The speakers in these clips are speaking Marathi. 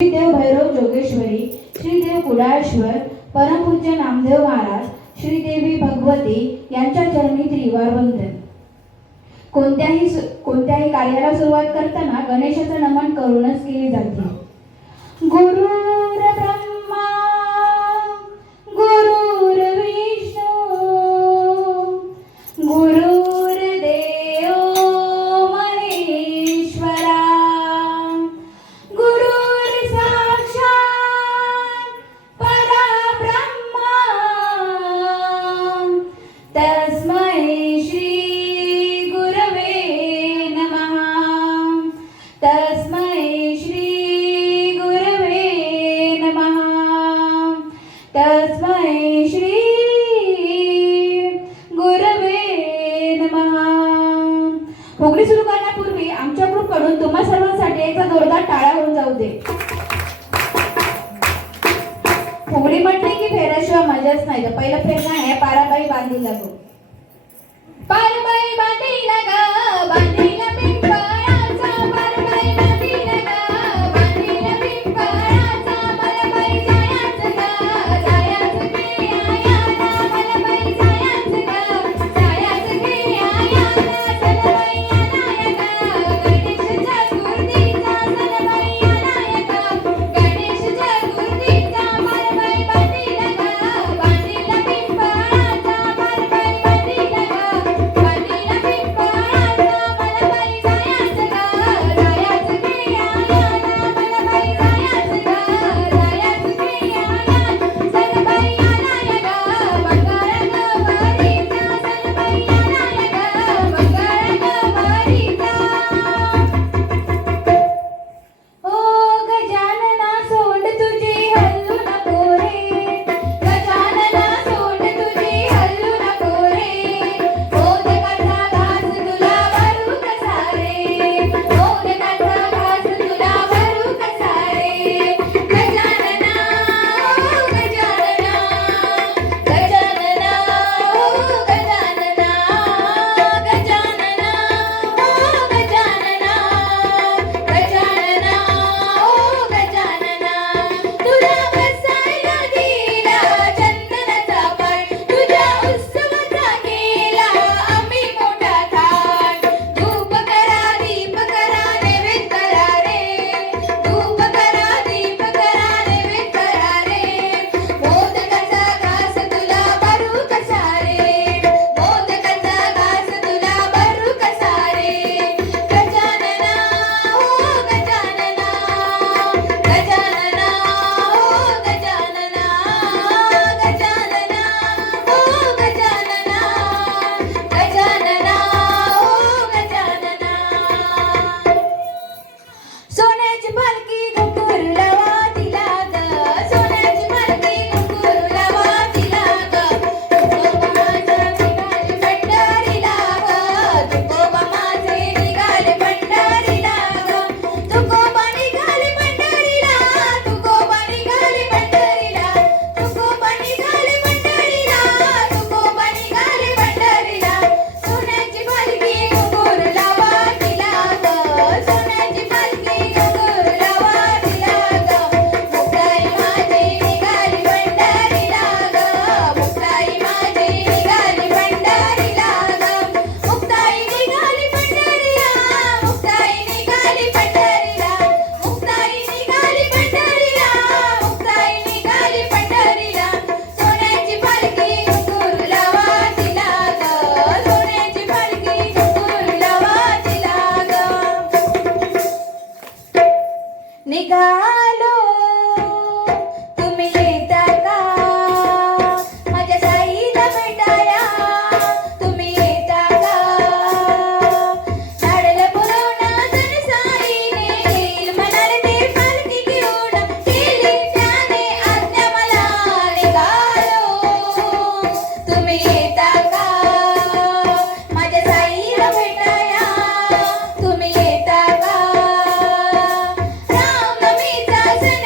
श्रीदेव भैरव जोगेश्वरी, श्रीदेव कुडाळेश्वर, परमपूज्य नामदेव महाराज, श्रीदेवी भगवती यांच्या चरणी त्रिवार वंदन. कोणत्याही कार्याला सुरुवात करताना गणेशाचं नमन करूनच केले जाते. गुरुर ब्रह्मा गुरुर विष्णू गुरुर देव महेश्वरा गुरुर साक्षात परब्रह्मा तस्मै श्री गुरवे नमः. तस्मै श्री गुरवे नमः. तस्मै श्री गुरवे नमः. फुगडी सुरू करण्यापूर्वी आमच्या ग्रुपकडून तुम्हा सर्वांसाठी एकदा जोरदार टाळ्या होऊन जाऊ दे. फुगडी म्हटली की फेऱ्याशिवाय मजाच नाही. तर पहिलं फेर आहे पाराबाई बांधीला गो. पाराबाई बांधीला ग बांधीला पिंपळाचा. पाराबाई बांधीला ग बांधीला पिंपळाचा. मला बाई जायचं ग जायचं के आयाला. मला बाई जायचं ग जायचं के आयाला. सनबाई आलाय ग गणेश चतुर्थीचा. सनबाई आलाय ग गणेश चतुर्थीचा. पाराबाई बांधीला ग बांधीला पिंपळाचा. पाराबाई बांधीला ग बांधीला पिंपळाचा. मला बाई जायचं ग जायचं के आयाला. मला बाई जायचं ग जायचं के आयाला. सनबाई आलाय ग मंगळ गौरीचा. सनबाई आलाय ग मंगळ गौरीचा. ओ गजानना सोंड तुझी हलू नको रे. गजानना सोंड तुझी हलू नको रे. मोदकाचा घास तुला भरू कसा रे. मोदकाचा घास तुला भरू कसा रे. गजानना ओ गजानना. गजानना ओ गजानना. गजानना ओ गजानना. गजानना ओ गजानना. तुला बसायला दिला चंदनाचा पाट. तुझ्या उत्सवाचा केला आम्ही मोठा थाट. धूप करा दीप करा नैवेद्य करा रे. धूप करा दीप करा नैवेद्य करा रे. मोदकाचा घास तुला भरू कसा रे. मोदकाचा घास तुला भरू कसा रे. गजानना ओ गजानना. गजानना ओ गजानना. गजानना ओ गजानना. गजानना ओ गजानना. सोन्याची पालखी घुंगरू लावा तिला ग. सोन्याची पालखी घुंगरू लावा तिला ग. तुकोबा माझे निघाले पंढरीला ग. तुकोबा माझे निघाले पंढरीला ग. तुकोबा निघाले पंढरीला. तुकोबा निघाले पंढरीला. तुकोबा निघाले पंढरीला. तुकोबा निघाले पंढरीला. सोन्याची पालखी घुंगरू लावा तिला ग. सोन्याची पालखी घुंगरू लावा तिला ग. मुक्ताई माझी निघाली पंढरीला ग. मुक्ताई माझी निघाली पंढरीला ग. मुक्ताई निघाली पंढरीला. मुक्ताई निघाली पंढरीला. मुक्ताई निघाली पंढरीला. मुक्ताई निघाली पंढरीला. सोन्याची पालखी घुंगरू लावा तिला ग. सोन्याची पालखी घुंगरू लावा तिला ग. निघालो तुम्ही येता का माझ्या साईला भेटाया. तुम्ही येता का झाडलं पुरवणं जण साईने येईल म्हणाले ते पालखी घेऊन. केली त्याने आज्ञा मला. निघालो तुम्ही येता का माझ्या साईला भेटाया. तुम्ही येता का. रामनवमीचा सण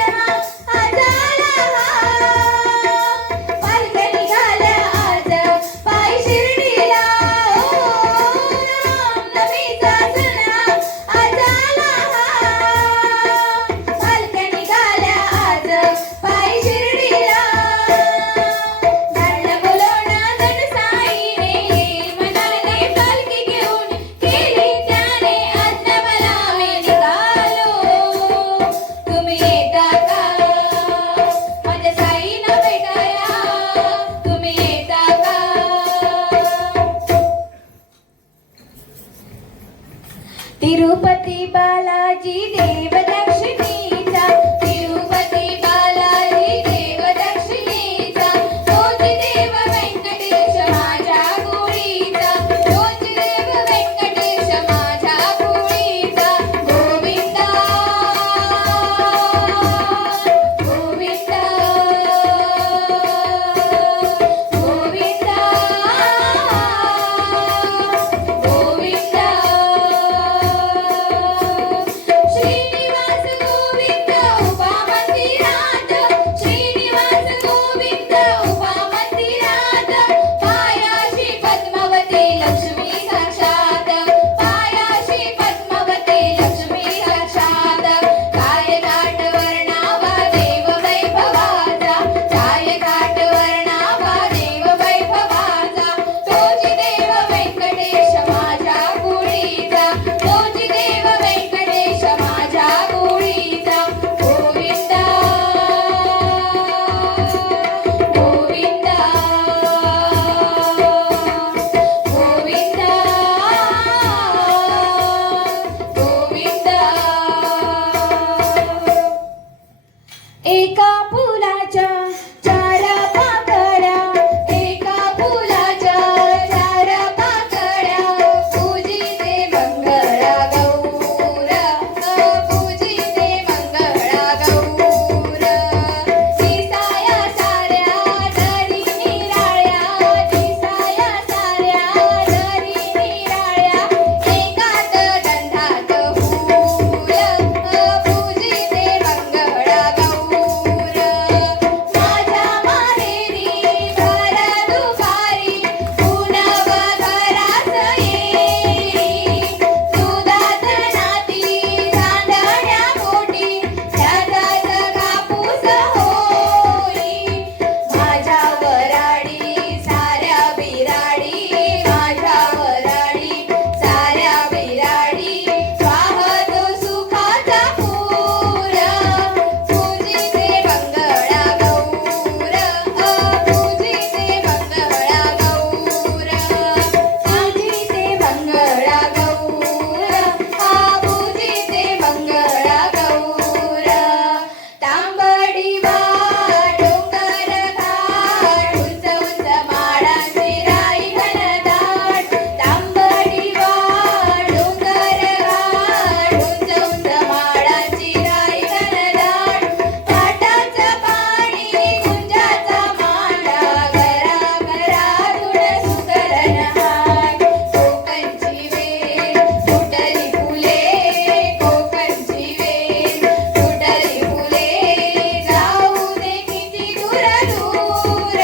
एका फुलाच्या चार पाकळ्या, एका फुलाच्या चार पाकळ्या, पूजिते मंगळा गौर, पूजिते मंगळा गौर. दिसाया साऱ्या दरी निराळ्या, दिसाया साऱ्या दरी निराळ्या, एकाच गंधात फूल, पूजिते मंगळा गौर. माझ्या माहेरी भर दुपारी पुनव घरास येई, दुधात नाती रांधण्या पोटी त्याचाच कापूस होई. माझ्या वराडी साऱ्या बिराडी, माझ्या वराडी साऱ्या बिराडी, वाहतो सुखाचा पूर, पूजिते मंगळा गौर, पूजिते मंगळा गौर, पूजिते मंगळा गौर, पूजिते मंगळा गौर. तांबडी वाट डोंगर घाट, उंच उंच माडांची राई घनदाट, तांबडी वाट डोंगर घाट, उंच उंच माडांची राई घनदाट, पाटाचं पाणी गुंजाचा मांडा, घराघरातून सुगरण हाय. कोकणची वेल फुटली फुले, कोकणची वेल फुटली फुले, जाऊ दे किती दूर दूर,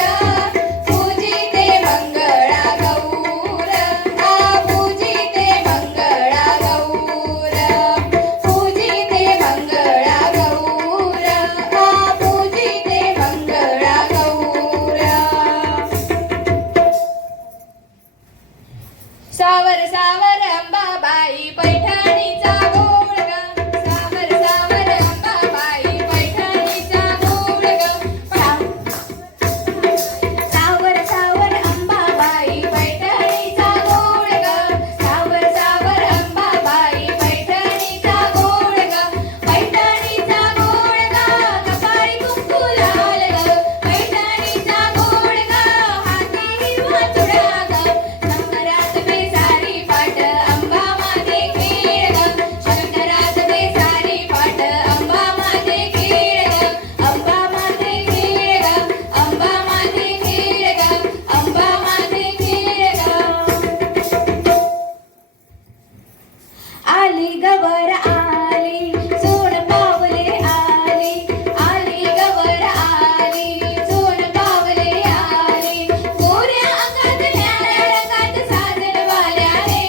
पूजिते मंगळा गौर, पूजिते मंगळा गौर, पूजिते मंगळा गौर, पूजिते मंगळा गौर. सावर सावर अंबाबाई पैठणीचा गोड ग, सावर सावर अंबाबाई पैठणीचा गोड ग, सावर सावर अंबाबाई पैठणीचा गोड ग, सावर सावर अंबाबाई पैठणीचा गोड ग, पैठणीचा गोड ग, कपाळी कुंकू लाल ग, पैठणीचा गोड ग, हाती हिरवा चुडा ग, शंकरात बेसारी पाट अंबा माझे खेळ ग, शंकरात बेसारी पाट अंबा माझे खेळ ग, अंबा माझे खेळ ग, अंबा माझे खेळ ग, अंबा माझे खेळ ग. आली गवर आली, सोन पावले आली, आली गवर आली, सोन पावले आली, गोऱ्या अंगात न्याऱ्या रंगात साजनवाल्याने,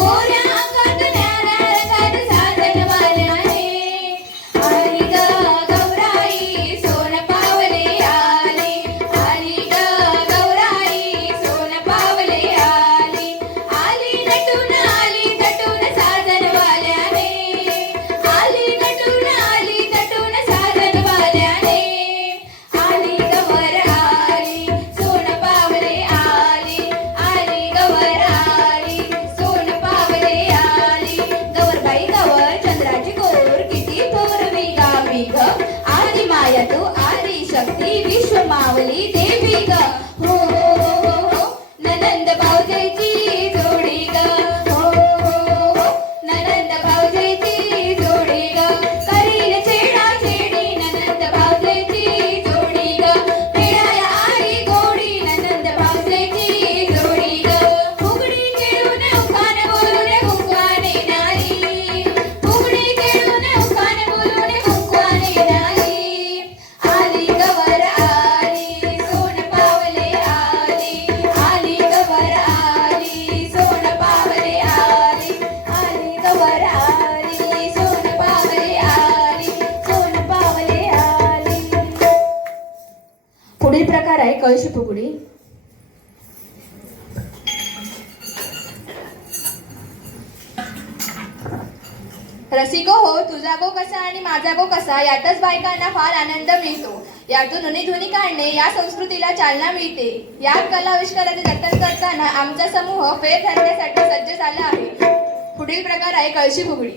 गोऱ्या अंगात न्याऱ्या रंगात साजनवाल्याने, आली ग गौराई सोन पावले आली, आली ग गौराई सोन पावले आली, आली नटून आली तटून साजनवाल्याने, आली नटून आली तटून साजनवाल्याने, आली गवर आली सोन पावले आली, आली गवर आली सोन पावले आली, गवरबाई गवर चंद्राची कोर किती थोरवी गावी ग, आली माया तू आली शक्ती विश्व मावली देवी ग, हो हो हो हो हो ननंद भाऊजेची जोडी ग, हो हो हो हो ननंद भाऊजेची जोडी ग, करील छेडा छेडी ननंद भाऊजेची जोडी ग, पिळाया आली गोडी ननंद भाऊजेची जोडी ग, फुगडी खेळून उखाण बोलून कुंकवाने नारी, फुगडी खेळून उखाण बोलून कुंकवाने नारी, आली गवर आली सोन पावले आली, आली गवर आली सोन पावले आली, आली गवर आली सोन पावले आली, सोन पावले आली. पुढील प्रकार आहे कळशी फुगडी. रसिको हो, तुझा गो कसा आणि माझा गो कसा यातच बायकांना फार आनंद मिळतो. यातून उणीधुनी काढणे या संस्कृतीला चालना मिळते. या कलाविष्काराचे जतन करताना आमचा समूह फेर ठरण्यासाठी सज्ज झाला आहे. पुढील प्रकार आहे कळशी फुगडी.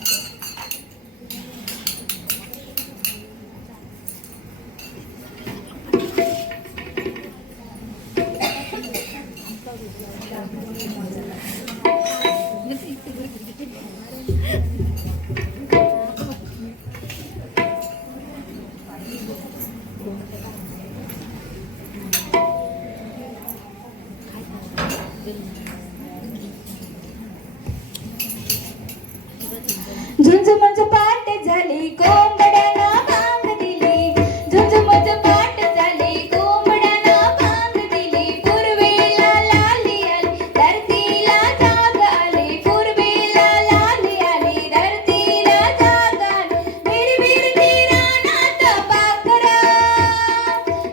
पाट झाली कोंबड्यानं भांग दिली झुमझुमच पाट झाली कोंबड्यानं भांग दिली पूर्वेला लाली आली धरतीला जाग आली पूर्वेला लाली आली धरतीला जाग आली बिरबिरती रानात पाखरा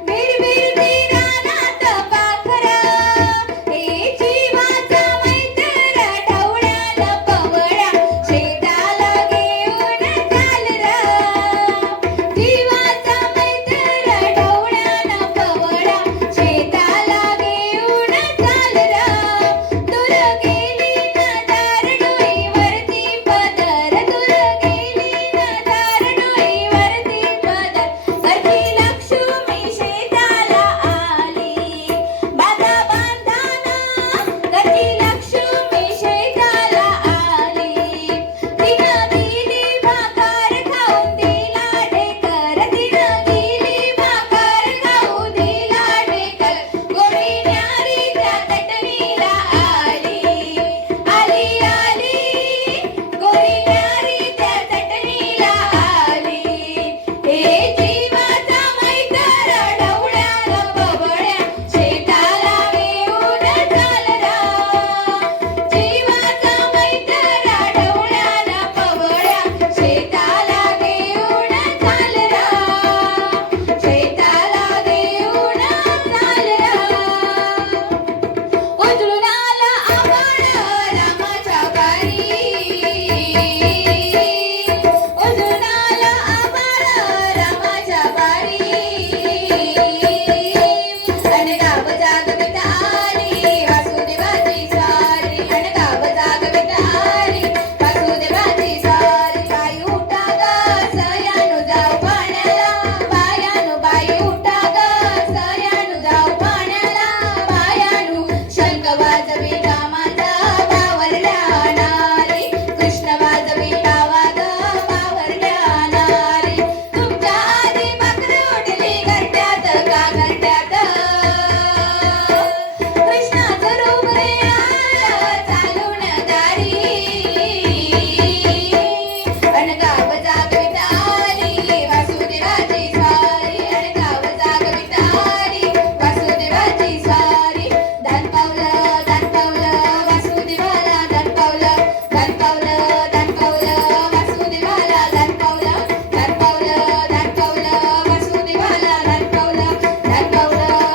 बिरबिरती रानात पाखरा हे जीवाचा मैत्र ढवळ्याला पवळ्या शेताला घेऊन चाल रा जीवाचा मैत्र ढवळ्याला पवळ्या शेताला घेऊन चाल रा दूर गेली नजार डोईवरती पदर दूर गेली नजार डोईवरती पदर घरची लक्ष्मी शेताला आली बाजा बांधाना घरची लक्ष्मी शेताला आली तिनं दिली भाकर खाऊन दिला ढेकर तिनं दिली भाकर खाऊन दिला ढेकर गोडी न्यारीच्या चटणीला आली आली आली गोडी न्यारीच्या चटणीला आली हे जीवाचा मैत्र ढवळ्याला पवळ्या शेताला घेऊन चाल रा जीवाचा मैत्र ढवळ्याला पवळ्या शेताला घेऊन चाल रा शेताला घेऊन चाल रा उजळून आला आभाळ रामाच्या वारी उजळून आला आभाळ रामाच्या वारी अन गाव जागवित आली वासुदेवाची सारी अन गाव जागवित आली वासुदेवाची सारी बाई उठा ग सयानु जाऊ पाण्याला बायानु बाई उठा ग सयानु जाऊ पाण्याला बायानु शंख वाजवी कामाचा बावरल्या नारी कृष्ण वाजवी टावा ग बावरल्या नारी तुमच्या आधी बकरी उठली घरट्यात का घरट्यात कृष्णाचं रूप रे आलं चालून दारी अन गाव जागवित आली वासुदेवाची सारी अन गाव जागवित आली वासुदेवाची सारी दान पावलं वासुदेवाला दान पावलं वासुदेवाला दान पावलं वासुदेवाला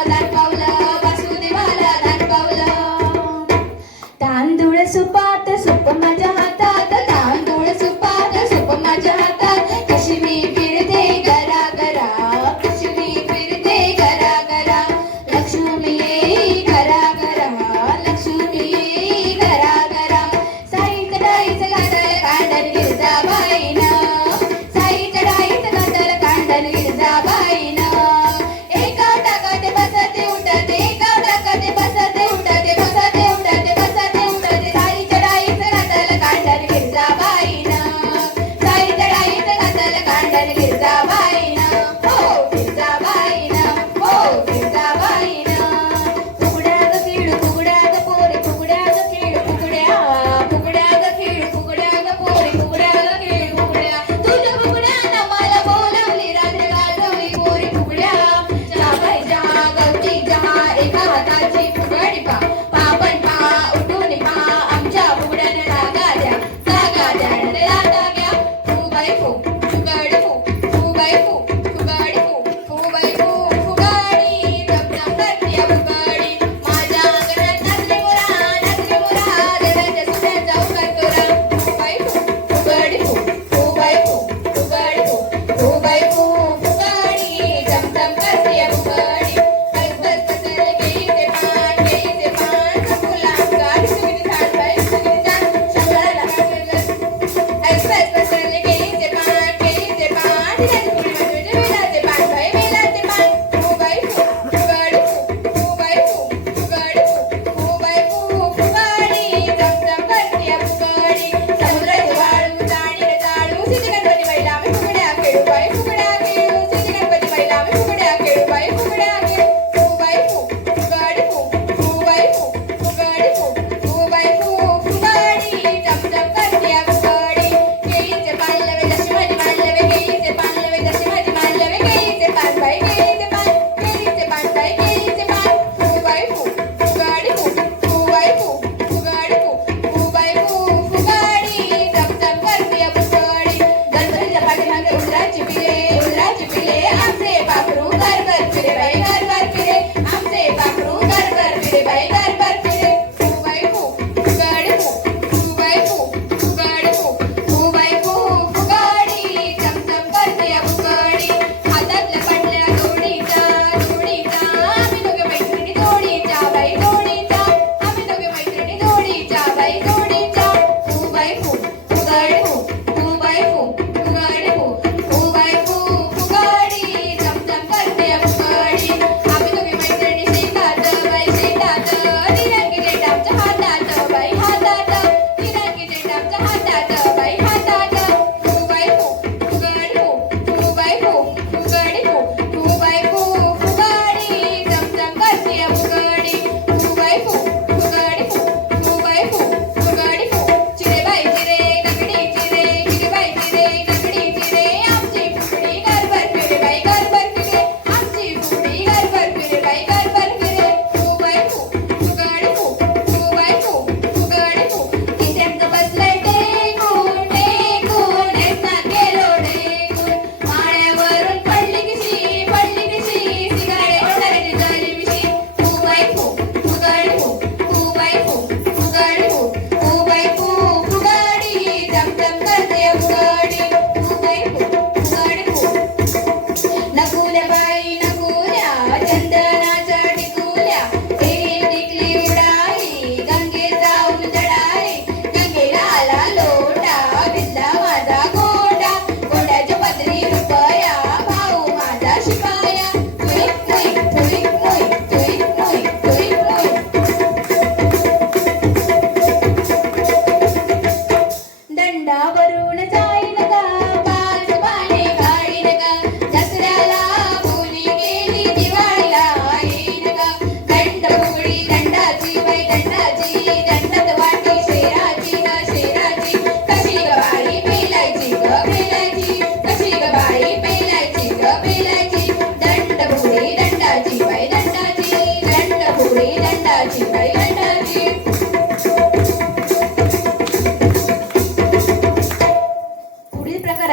दान पावलं वासुदेवाला दान पावलं तांदूळ सुपात सुप माझ्या हातात तांदूळ सुपात सुप माझ्या हातात कशी मी फिरते गरा गरा कशी मी फिरते गरा गरा लक्ष्मी येई घरा घरा लक्ष्मी येई घरा घरा साईचं डाईचं गाडल कांडल गिरजाबाईनं साईचं डाईचं गाडल कांडल गिरजाबाईनं एका टाकाते बसते उठते एका टाकाते बसते उठते बसते उठते बसते उठते साईच्या डाईचं गाडल कांडल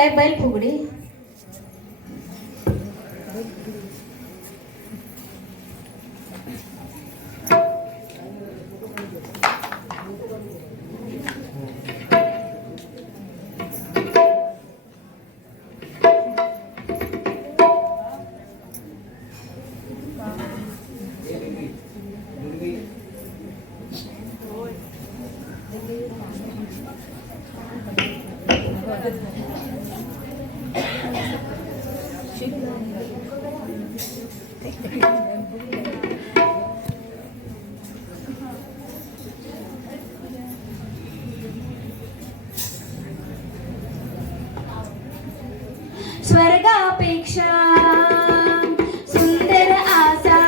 बाळासाहेब बैल फुगडी. स्वर्गापेक्षा सुंदर आसा,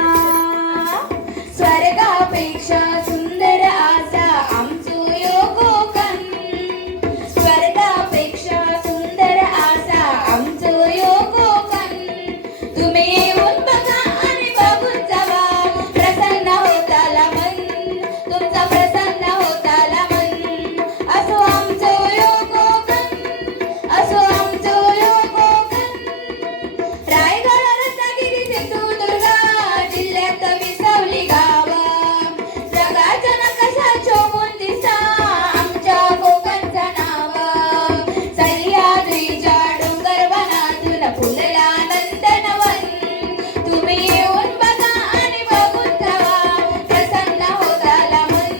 स्वर्गापेक्षा सुंदर आसा आमचो यो कोकण. स्वर्गापेक्षा सुंदर आसा आमचो यो कोकण. तुम्ही येऊन बघा आणि बघून जावा, प्रसन्न होताला मन, तुमचा प्रसन्न होताला मन. असो आमचो यो कोकण, असो आमचो यो रायगड रत्नागिरी सिंधुदुर्ग जिल्ह्यात विसावली गाव. जगाच्या नकाशा शोभून दिसा आमच्या कोकणचं नाव. सह्याद्रीच्या डोंगर वनातून फुलला नंदनवन. तुम्ही येऊन बघा आणि बघून जावा, प्रसन्न होताला मन,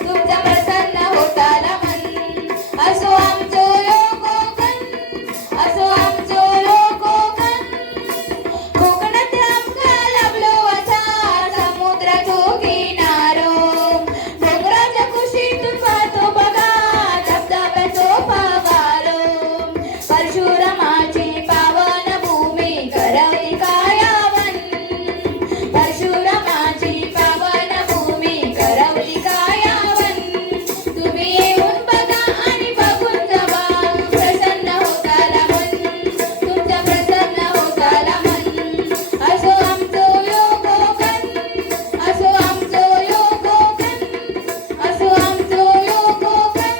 तुमचं प्रसन्न होताला मन. असो आमचो यो कोकण, असो आमचो यो कोकण. कोकणात आमका लाभलो असा समुद्राचो किनारो. डोंगराच्या कुशीतून वाहतो बघा धबधब्याचो फवारो. परशुरामाची पावन भूमी करवली कायावन. परशुरामाची पावन भूमी करवली कायावन. तुम्ही येऊन बघा आणि बघून जावा, प्रसन्न होताला मन, तुमच्या प्रसन्न होताला मन. असो आमचो यो कोकण, असो आमचो यो कोकण, असो आमचो यो कोकण.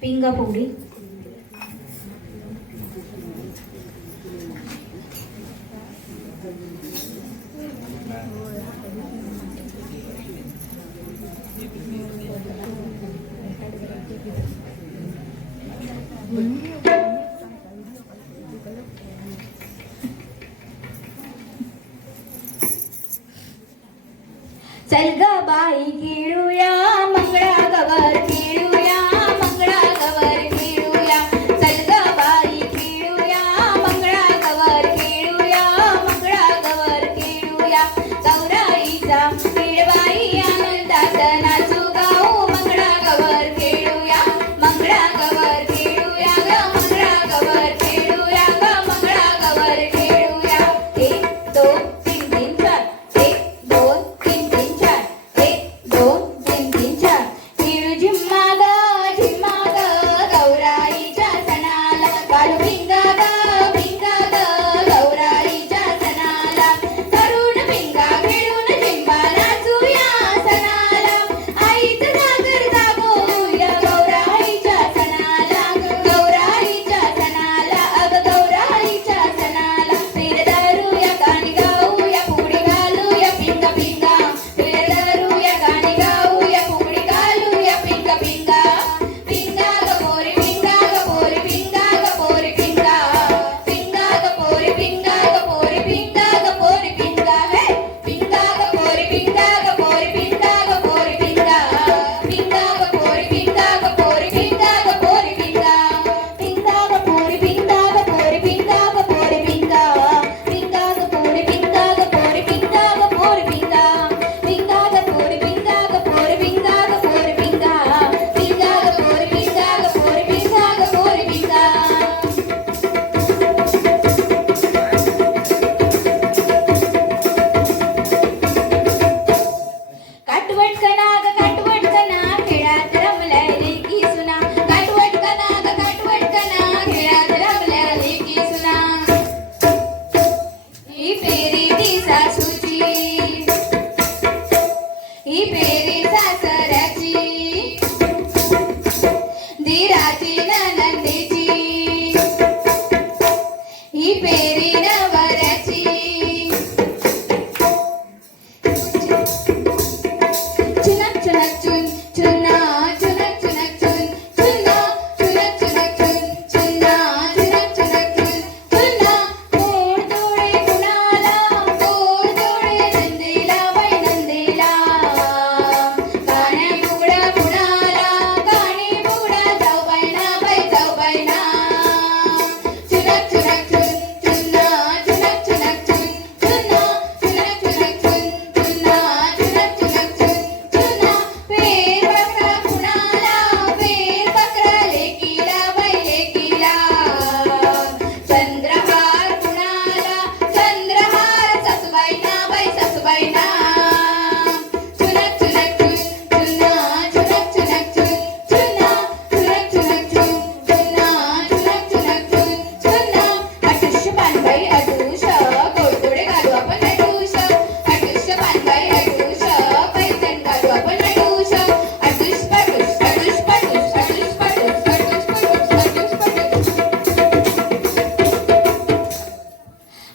पिंगा फुगडी. चल ग बाई खेळूया मंगळागौर, खेळूया मंगळागौर खेळूया. चल ग बाई खेळूया मंगळागौर, खेळूया मंगळागौर खेळूया. गौराईचा खेळबाई आनंदात नाचू गाऊ मंगळागौर खेळूया. मंगळागौर खेळूया ग, मंगळागौर खेळूया ग, मंगळागौर खेळूया. 1 2 3 3 4, 1 2 3 3 4, 1 2 3 3 4. खेळू झिम्मा फेरी नवऱ्याची चुनक चुनक चुन चुना चुनक चुनक चुन चुना चुनक चुनक चुन चुना चुनक चुनक चुन चुना गोड डोळे कुणाला गोड डोळे नंदीला बाई नंदीला काने बुगडा कुणाला काने बुगडा जाऊ बाईना बाई जाऊ बाईना चुनक चुनक चुन चुना चुनक चुनक चुन चुना चुनक चुनक चुन चुना चुनक चुनक चुन चुना पेर बकरा कुणाला पेर बकरा लेकीला बाई लेकीला चंद्रहार कुणाला चंद्रहार सासूबाईना बाई सासूबाईना चुनक चुनक चुन चुना चुनक चुनक चुन चुना चुनक चुनक चुन चुना चुनक चुनक चुन चुना अटुष्य पानबाई अटुष गोडधोडे घालू आपण अटुष अटुष्य पानबाई अटुष पैठण घालू आपण अटुष अटुष पटुष अटुष पटुष अटुष पटुष अटुष पटुष अटुष पटुष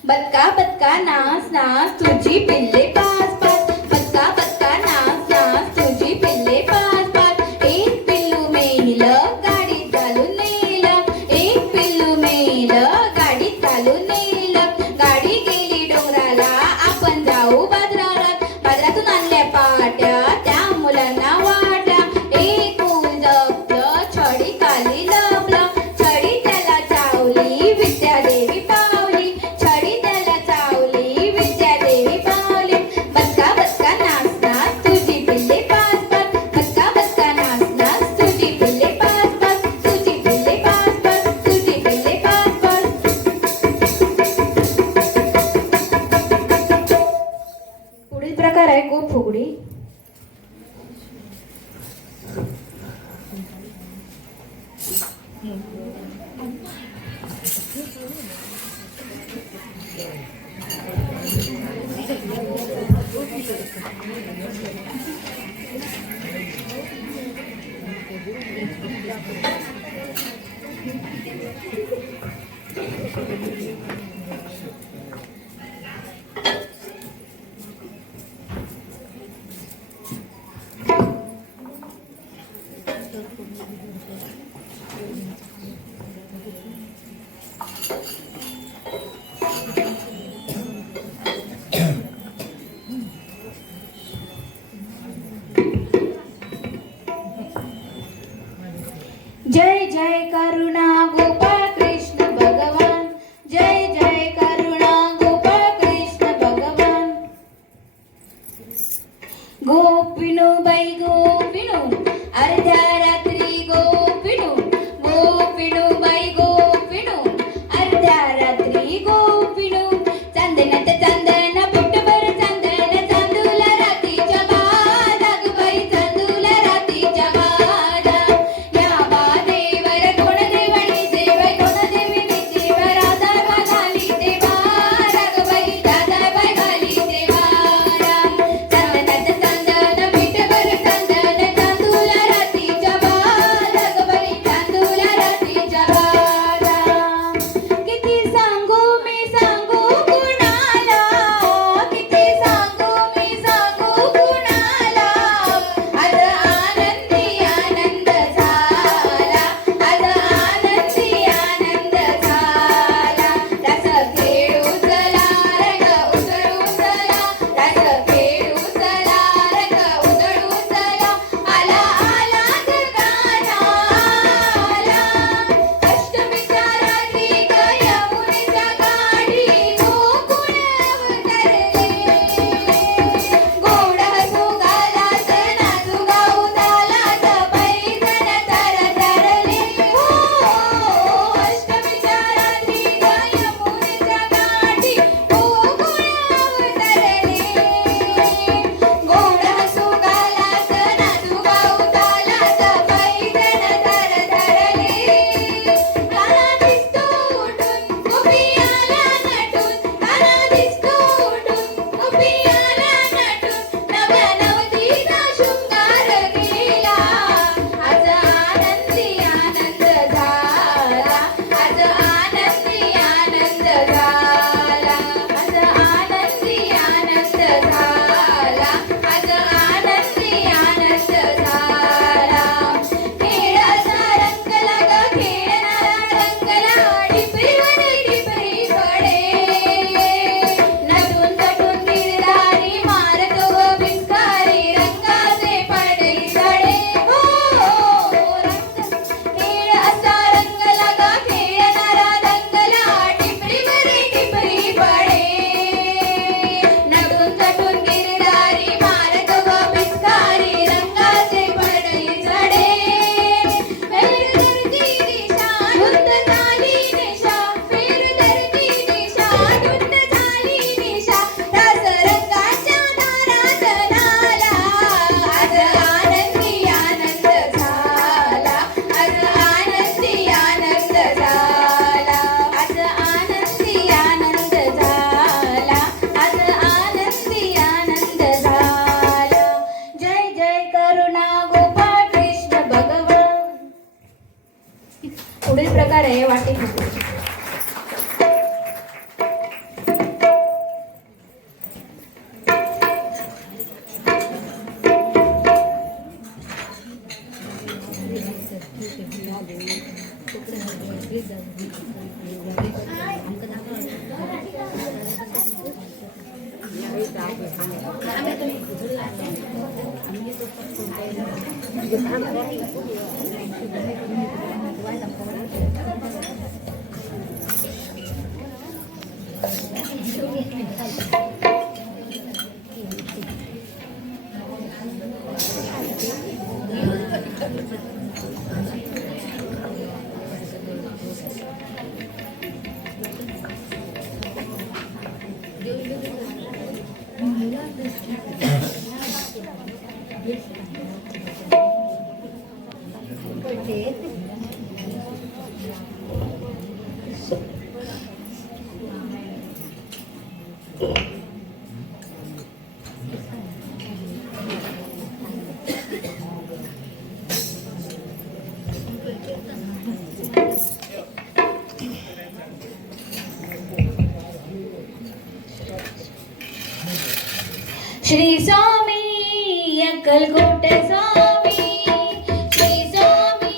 बदका बदका नाच नाच तुझी पिल्ले पाच पाच बदका बदका नाच नाच तुझी पिल्ले पाच पाच एक पिल्लू मेलं गाडीत घालून नेलं एक पिल्लू मेलं गाडीत घालून नेलं गाडी गेली डोंगराला आपण जाऊ बाजारात बाजारातून आणल्या पाट्या त्या मुलांना वाट्या एक ऊन जपलं छडी खाली लपलं छडी त्याला चावली विद्यादेवी पावली छडी त्याला चावली विद्यादेवी पावली बदका बदका नाच नाच तुझी पिल्ले पाच पाच बदका बदका नाच नाच तुझी पिल्ले पाच पाच तुझी पिल्ले पाच पाच तुझी पिल्ले पाच पाच पुढील प्रकार आहे गोप फुगडी श्री स्वामी अक्कलकोट स्वामी, श्री स्वामी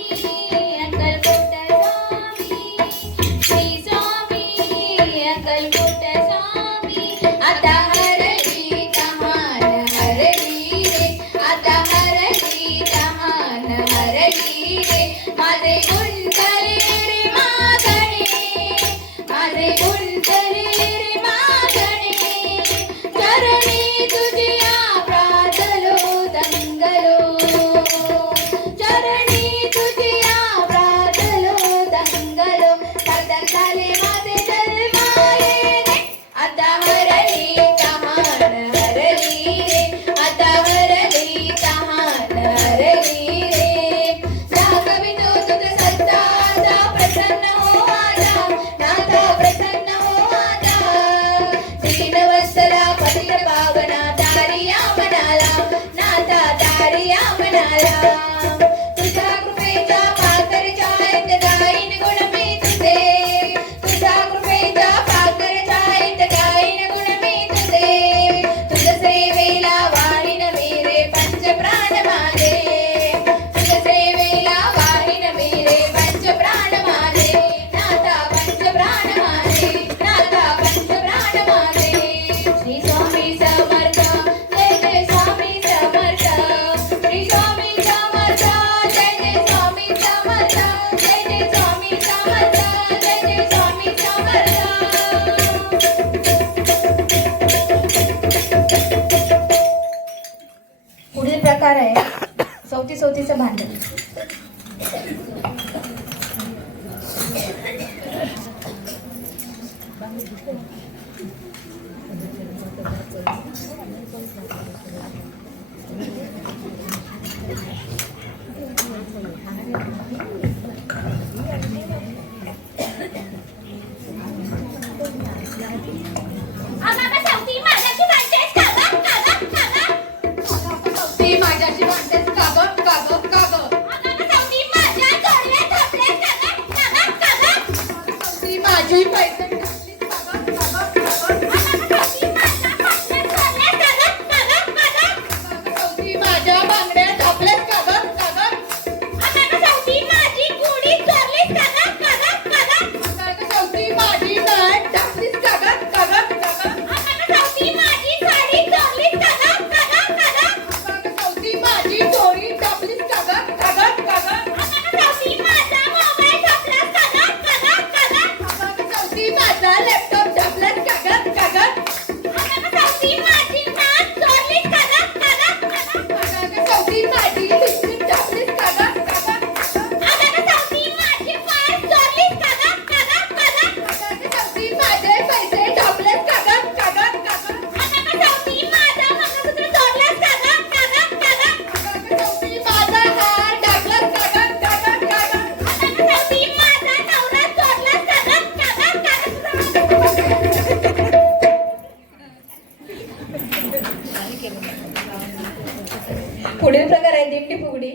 अक्कलकोट स्वामी, श्री स्वामी अक्कलकोट स्वामी. आता हरली तहान हरली रे, आता हरली तहान हरली रे. माझे गुंतले रे मागणे, माझे गुंतले रे मागणे. चरणी तुझिया प्रार्थलो दंगलो, चरणी तुझिया प्रार्थलो दंगलो. साधन झाले माझे जन्माये रे, आता हरली तहान हरली रे, आता हरली तहान हरली रे. दाखवितो तुझ सत्ताचा प्रसन्न हो आता, नाथा प्रसन्न हो आता. दीनवत्सला पतित पावना दारिया म्हणाला, नाथा दारिया म्हणाला. तुझ्या कृपेचा पाकरच्या ऐत गाईन गुण मी तुझे, तुझ्या कृपेचा पाकरच्या ऐत गाईन गुण मी तुझे. तुझ सेवेला वाहिन मी रे पंचप्राण माझे, तुझ सेवेला वाहिन मी रे पंचप्राण माझे. नाथा पंचप्राण माझे, नाथा पंचप्राण माझे. श्री स्वामी समर्थ, जय जय स्वामी समर्थ. श्री स्वामी समर्थ, जय जय स्वामी समर्थ. जय जय स्वामी समर्थ, जय जय स्वामी समर्थ. पुढील प्रकार आहे सवतीचं भांडण. ती माझ्याशी भांडतेस का गं, का गं, का गं? ती माझी पैसे टाकलीस का गं, का गं, का गं? ती माझ्या बांगड्या छापल्यास का गं, का गं? ती माझी नाट टाकलीस का गं, का गं, का गं? ती माझी चोरी टाकलीस का गं, का गं, का गं? ती माझा लॅपटॉप छापलास का गं, का गं? ती माझी लिपस्टिक छापलीस का गं, का गं? ती माझे पैसे छापलेस का गं, का गं, का गं? ती माझा हार टाकलास का गं, का गं, का गं? पुढील प्रकार आहे दिंडी फुगडी.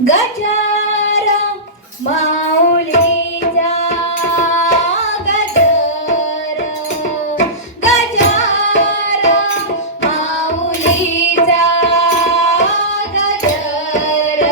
गजर माऊलीचा गजर गजर माऊलीचा गजर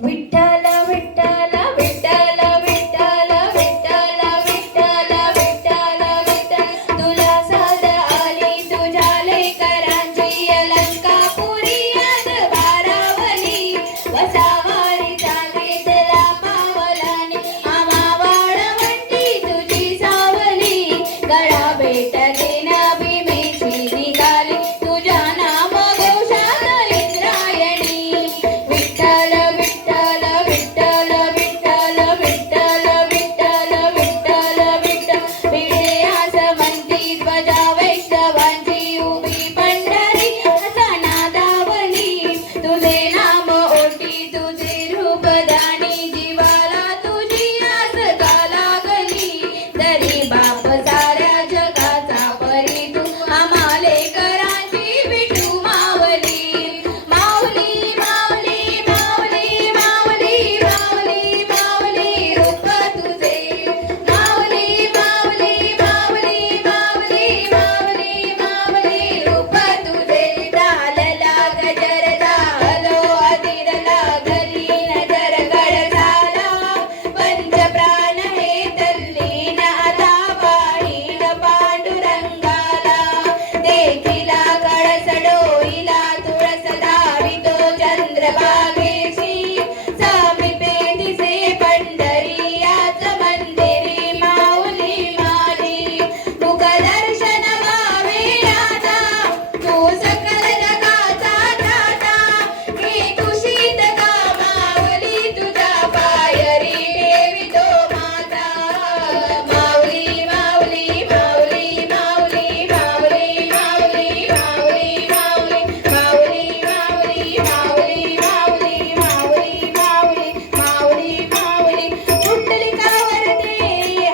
विठ्ठल विठ्ठल विठ्ठल विठ्ठल विठ्ठल विठ्ठल विठ्ठल विठ्ठल तुला साद आली तुझ्या लेकरांची अलंकापुरी आज बारावली वसावारी सांगितला मावलानी आम्हा वाळवंटी तुझी सावली गळा भेट घेण भीमेची निघाली तुझ्या नाम घोषात इंद्रायणी विठ्ठल विठ्ठल विठ्ठल विठ्ठल विठ्ठल विठ्ठल विठ्ठल विठ्ठल भिडे आसवंती ध्वजा वैष्णवांची उभी पंढरी असा नादावली तुझे नाम ओटी तुझे रूप दाणी जीवाला तुझी आस का लागली तरी बाप साऱ्या जगाचा परी तू आम्हा लेकरांची विठू मावली माऊली माऊली माऊली माऊली माऊली माऊली रूप तुझे माऊली माऊली माऊली माऊली माऊली माऊली रूप तुझे झालला गजर झालो अधीरला घरी नजर गड झाला पंचप्राण हे तल्लीन आता पाहिल पांडुरंगाला देखिला कळस डोईला तुळस धावितो चंद्रभागेशी समीपे दिसे पंढरी याच मंदिरी माऊली माझी मुख दर्शन व्हावे आता तू सकल जगाचा दाता घे कुशीत का माऊली तुझा पायरी ठेवितो माता माऊली माऊली माऊली माऊली माऊली माऊली माऊली माऊली माऊली माऊली माऊली माऊली माऊली माऊली माऊली माऊली पुंडलिकावरती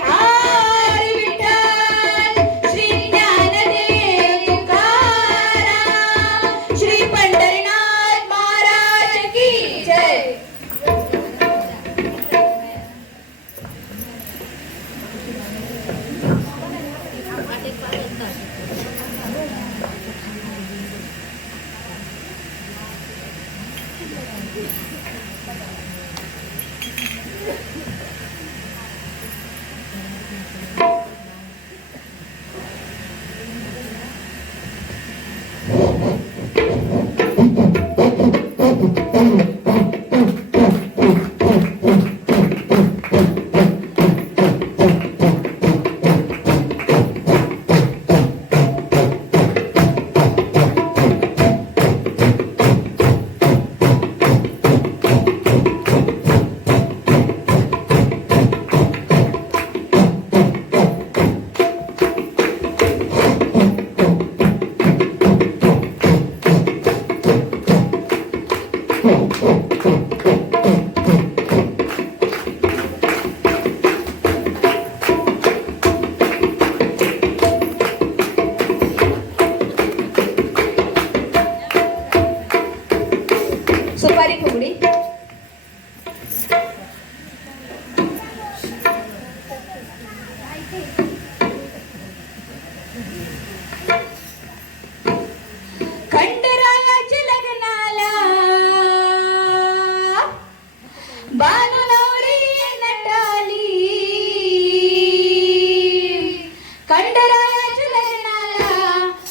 हार विठ्ठल श्री ज्ञानदेव तुकाराम श्री पंढरीनाथ महाराज की जय सुपारी फुगडी खंडरायाच्या लग्नाला बानू नवरी नटाली खंडरायाच्या लग्नाला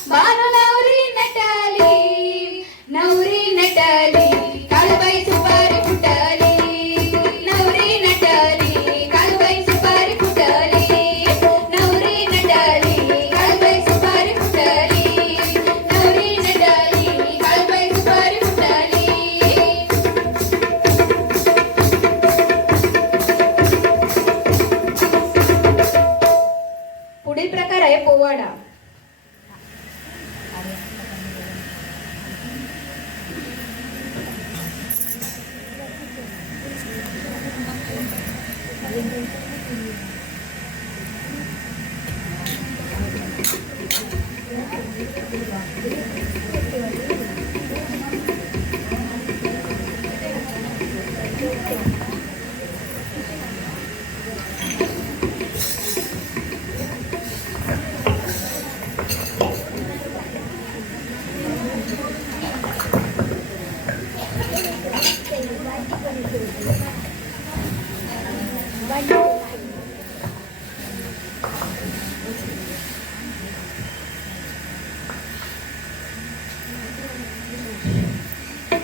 बानू नवरी नटाली नवरी नटाली काळबाई सुपारी फुटली नवरी नटाली काळबाई सुपारी फुटली नवरी नटाली काळबाई सुपारी फुटली नवरी नटाली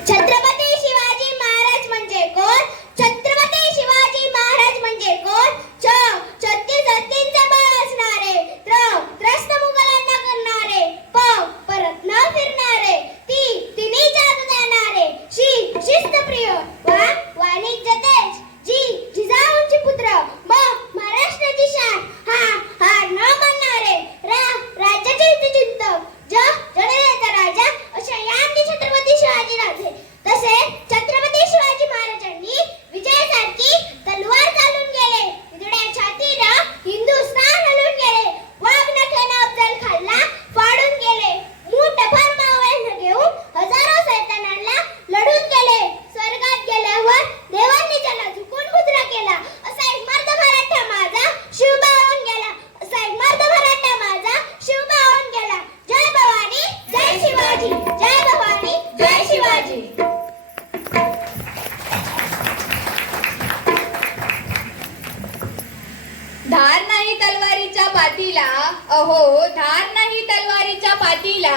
छत्रपती शिवाजी महाराज म्हणजे कोण? छत्रपती शिवाजी महाराज म्हणजे कोण? छत्तीस हत्तींचे बळ असणारे, त्रस्त मुघलांना करणारे, परत न फिरणारे, तिन्ही जादू जाणारे, शिस्तप्रिय, वाणिज्य तेज, जिजाऊंचे पुत्र, महाराष्ट्राची शान, हार न मानणारे, राज्याचे हितचिंतक, जनतेचा राजा अशा यांनी छत्रपती शिवाजीराजे. तसेच छत्रपती शिवाजी महाराजांनी विजयासारखी तलवार चालून गेले, उघड्या छातीनं हिंदुस्थान हलवून गेले, वाघ नख्यानं अफजल खानला फाडून गेले, मूठभर मावळ्यांना घेऊन हजारो सैतानांना लढून गेले. स्वर्गात गेल्यावर देवांनी त्याला झुकून मुजरा केला, असा एक मर्द मराठा माझा शिवबा होऊन गेला, असा एक मर्द मराठा माझा शिवबा होऊन गेला. जय भवानी जय शिवाजी, जय भवानी जय शिवाजी. धार नाही तलवारीच्या पातीला, अहो धार नाही तलवारीच्या पातीला,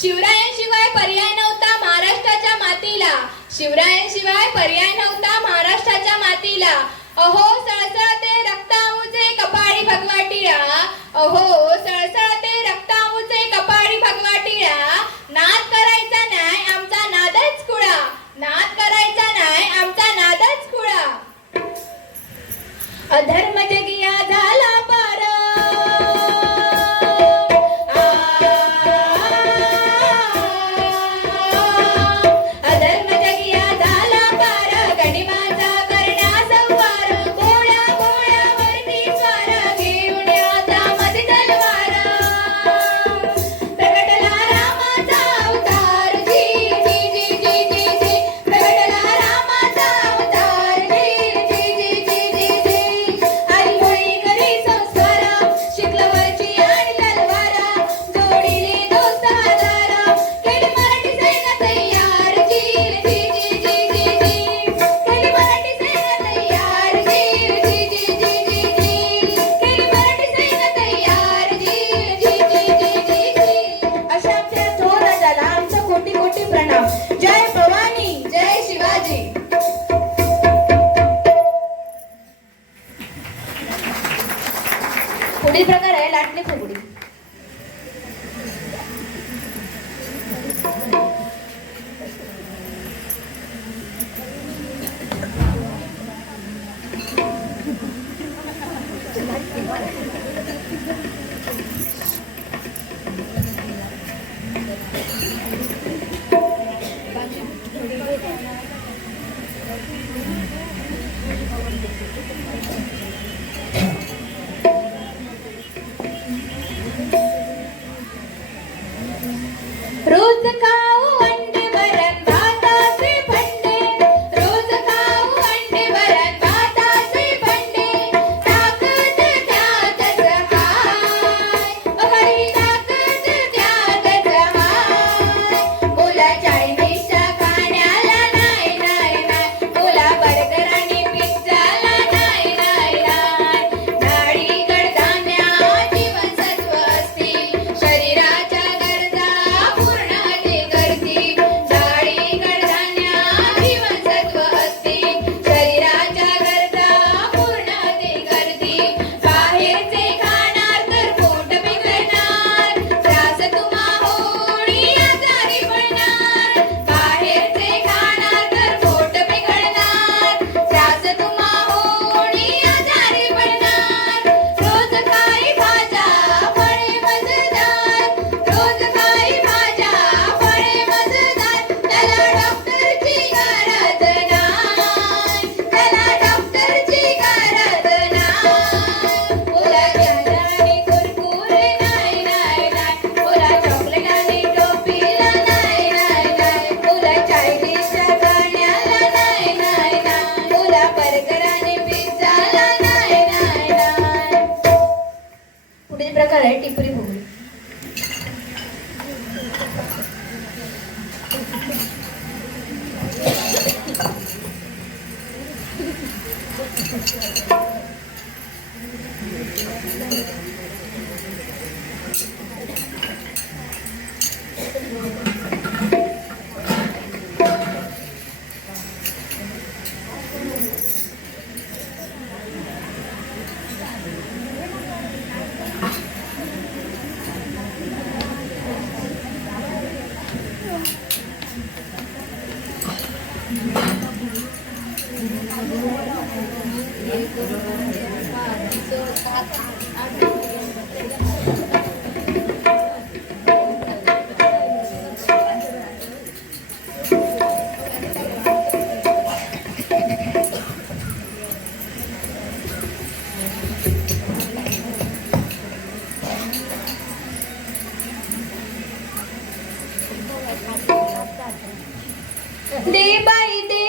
शिवरायांशिवाय पर्याय नव्हता महाराष्ट्राच्या मातीला, शिवरायांशिवाय पर्याय नव्हता महाराष्ट्राच्या मातीला. अहो सळसळते रक्तामुचे कपाळी भगवाटीळा, अहो सळसळते रक्तामुचे कपाळी भगवाटीळा, नाद करायचा नाही आमचा नादच खुळा, नाद करायचा नाही आमचा नादच खुळा. अधर्म जगिया झाला पार, अधर्म जगिया झाला पार, गणिमाचा करण्या संवार, गोळ्या गोळ्यावरती स्वार, घेऊन आता मध्ये तलवार, प्रगटला रामाचा अवतार, जी जी जी जी जी जी, प्रगटला रामाचा अवतार, जी जी जी जी जी जी. हरिमुळी करी संस्कार, शिकलवरची आणि तलवारा, जोडीले दोस्त हजारा, केली मराठी सेना तयार, जी जी जी जी जी जी, केली मराठी सेना तयार, जी जी जी जी जी जी, केली मराठी सेना तयार, जी जी जी जी जी जी. अशा त्या थोर राजाला आमचा कोटी कोटी प्रणाम. जय भवानी जय शिवाजी. पुढील प्रकार आहे लाटणी फुगडी. रोज खाऊ अंडे वरण भाताचे भंडे, रोज खाऊ अंडे वरण भाताचे भंडे, ताकद त्यातच हाय, खरी ताकद त्यातच हाय. बोला चायनीजच्या खाण्याला नाही नाही नाही, बोला बर्गर आणि पिझ्झाला नाही नाही नाही. डाळी कडधान्यात जीवनसत्व असतील, शरीराच्या गरजा पूर्ण अधिक दे बाई दे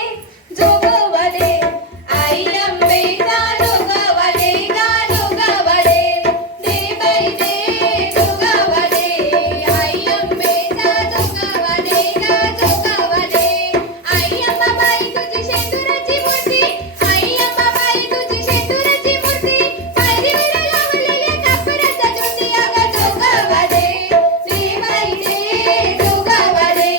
जोगवा दे आई अंबेचा जोगवा दे गा जोगवा दे दे बाई दे जोगवा दे आई अंबेचा जोगवा दे गा जोगवा दे आई अंबाबाई तुझी शेंदुराची मूर्ती आई अंबाबाई तुझी शेंदुराची मूर्ती पायरीवर लावलेल्या कापराचा ज्योती अगं जोगवा दे बाई दे जोगवा दे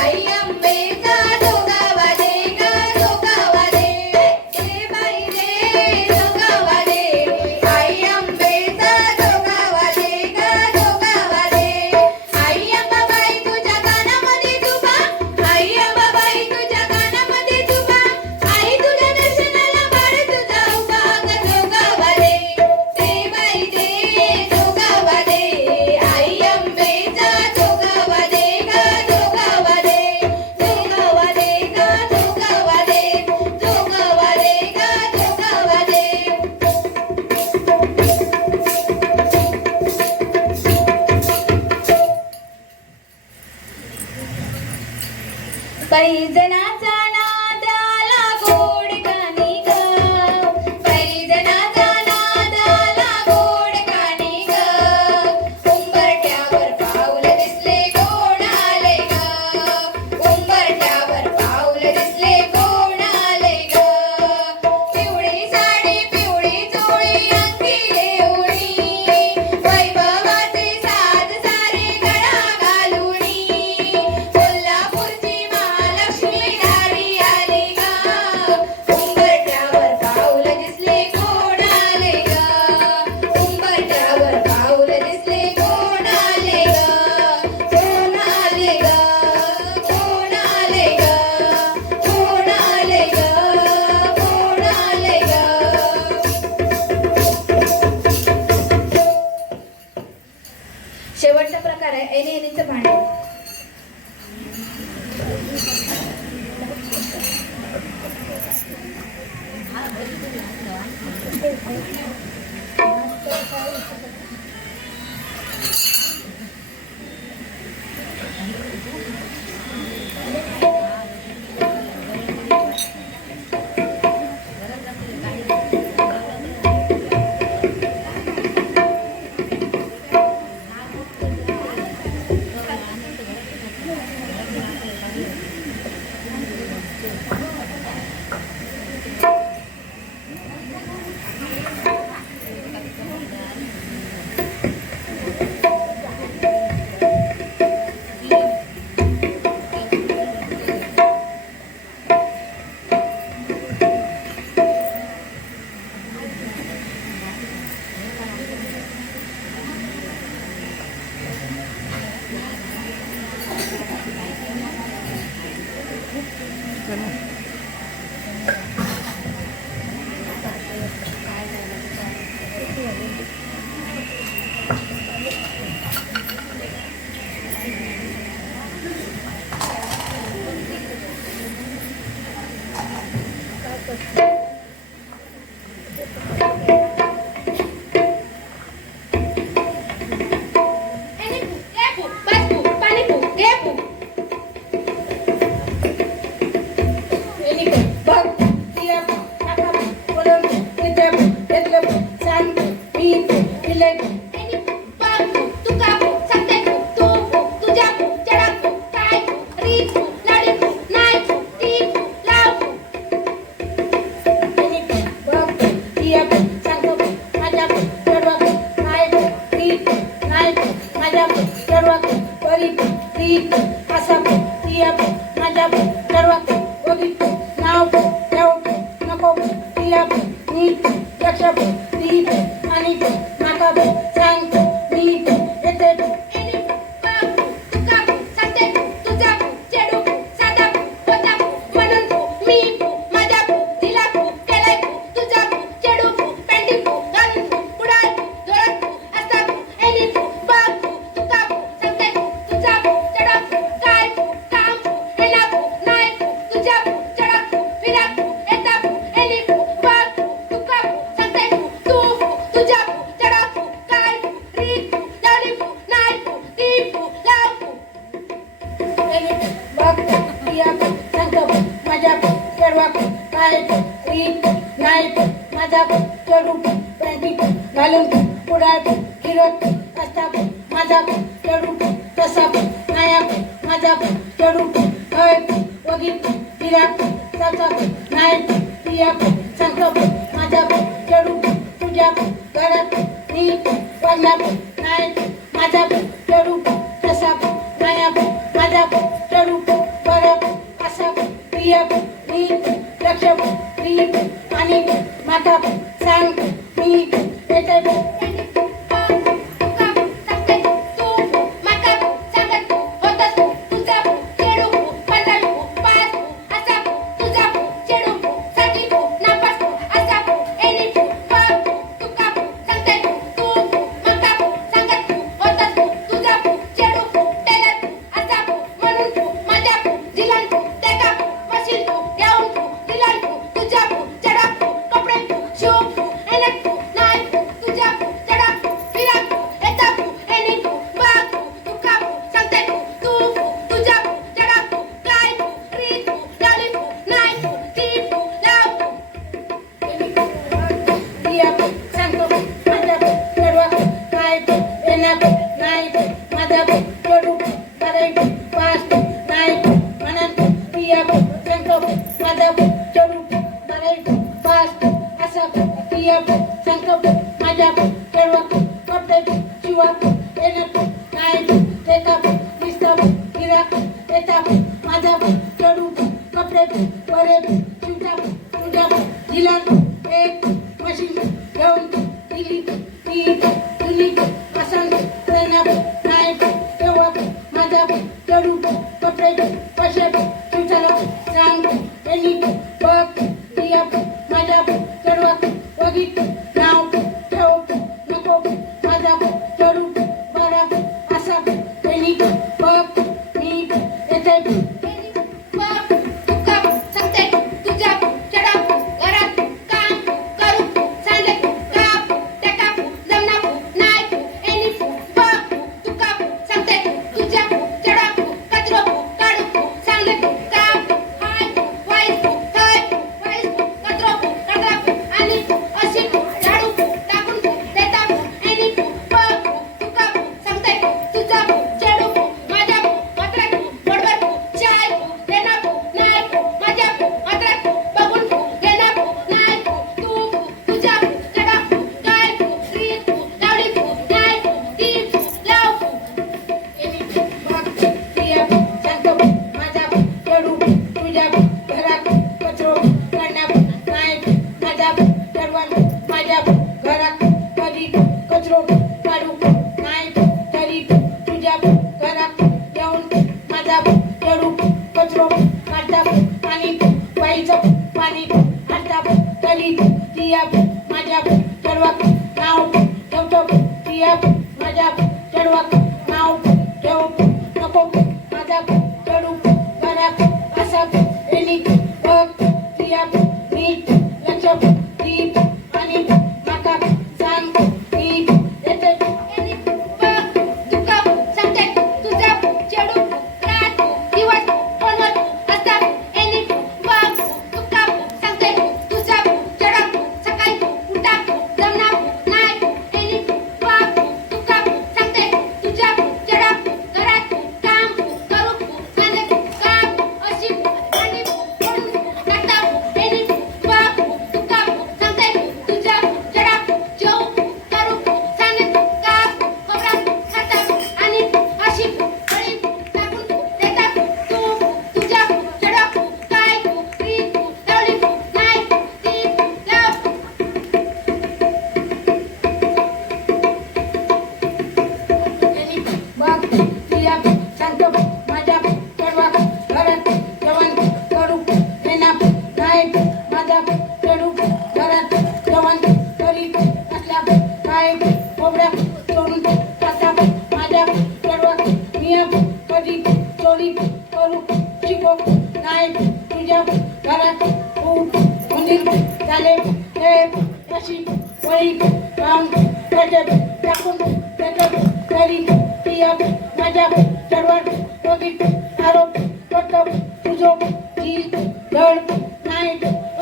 आई अंबेचा जोगवा दे गा जोगवा दे दे बाई दे जोगवा दे आई अंबेचा जोगवा दे गा जोगवा दे आई अंबाबाई तुझ्या कानामध्ये तुबा आई अंबाबाई तुझ्या कानामध्ये तुबा आई तुझ्या दर्शनाला बाळ तुझा उभा ग जोगवा दे बाई दे जोगवा दे आई अंबेचा जोगवा दे गा जोगवा दे जोगवा दे गा जोगवा दे जोगवा दे गा जोगवा दे पैजनाचा नाद आला गोड गाणी ग पैजनाचा नाद आला गोड गाणी ग उंबरठ्यावर पाऊल दिसले कोण आले ग उंबरठ्यावर पाऊल दिसले कोण आले ग पिवळी साडी पिवळी चोळी अंगी घेऊनी वैभवाचे साज सारे गळा घालूनी कोल्हापूरची महालक्ष्मी दारी आली ग उंबरठ्यावर पाऊल दिसले कोण आले ग उंबरठ्यावर पाऊल दिसले कोण आले ग कोण आले ग कोण आले ग कोण आले ग कोण आले ग शेवटचा प्रकार आहे एने एनीचं भांडण काय रीत नाही माझा चढू पॅन्टी घालून पुढात फिरत असता माझा चढू तसा नाया माझा चढू हय वगीत फिरा तसा नाही पिया संकप माझा चढू तुझ्या घरात नीट वागला नाही माझा चढू तसा नाया माझा चढू बरं असा प्रिय नीट लक्ष प्रिय आणि माता सांग मी येते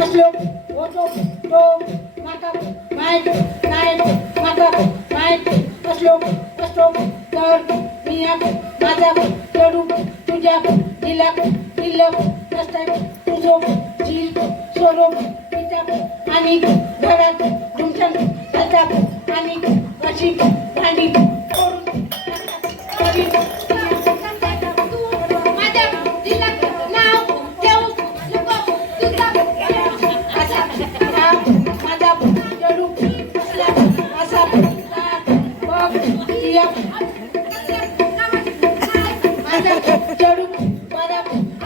असलो होतो तो माता माहीत नाही माता माहीत असलो असतो तर मी माझा चढू तुझ्या दिला दिलं नसतं तुझं झील स्वरूप पिता आणि घरात तुमच्या घालतात आणि अशी भांडी करून माझ्या दिलात नाव ठेवू नको तुझा माझा चढू असा बघ तिया माझा चढू माझा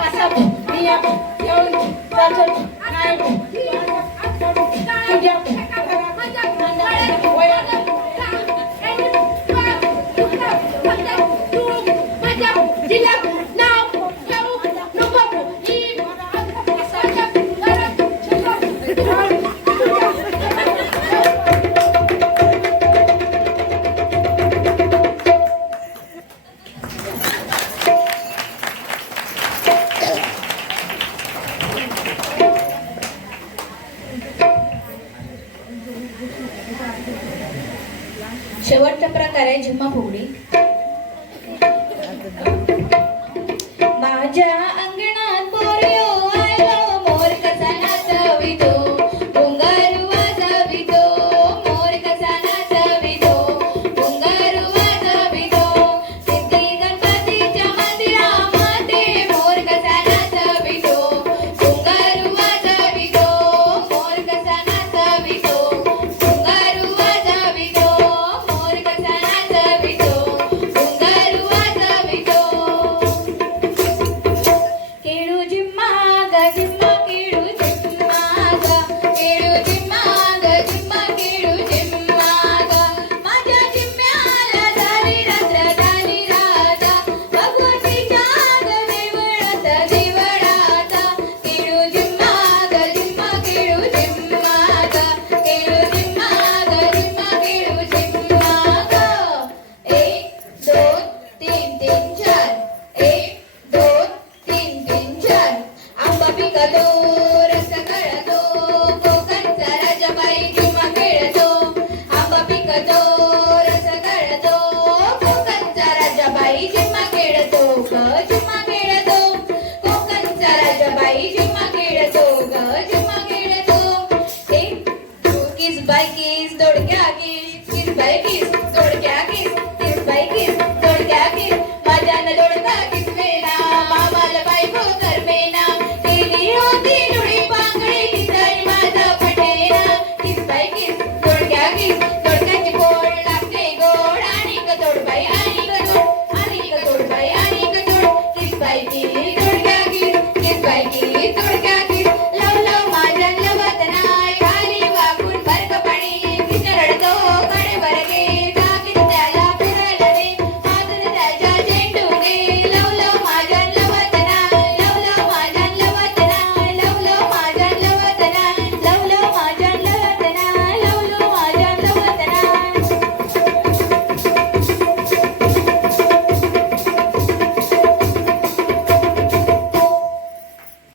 असा बिया घेऊन जातो नाही तुझ्या शेवटचा प्रकार आहे झिम्मा फुगडी. माझ्या अंगणात पोरियो आलो मोर कसा नाचवितो घुंगारू वाजवितो मोर कसा नाचवितो घुंगारू वाजवितो सिद्धी गणपतीच्या मंदिरामध्ये मोर कसा नाचवितो घुंगारू वाजवितो मोर कसा नाचवितो घुंगारू वाजवितो मोर कसा नाचवितो घुंगारू वाजवितो. केळू जिम्मा ग जिम्मा केळू जिम्मा ग केळू जिम्मा ग जिम्मा केळू जिम्मा ग माझ्या जिम्म्याला झाली रात्र झाली राजा भगवतीच्या ग देवळात देवळात केळू जिम्मा ग जिम्मा केळू जिम्मा ग केळू जिम्मा ग जिम्मा केळू जिम्मा ग. 1 2 3 3 4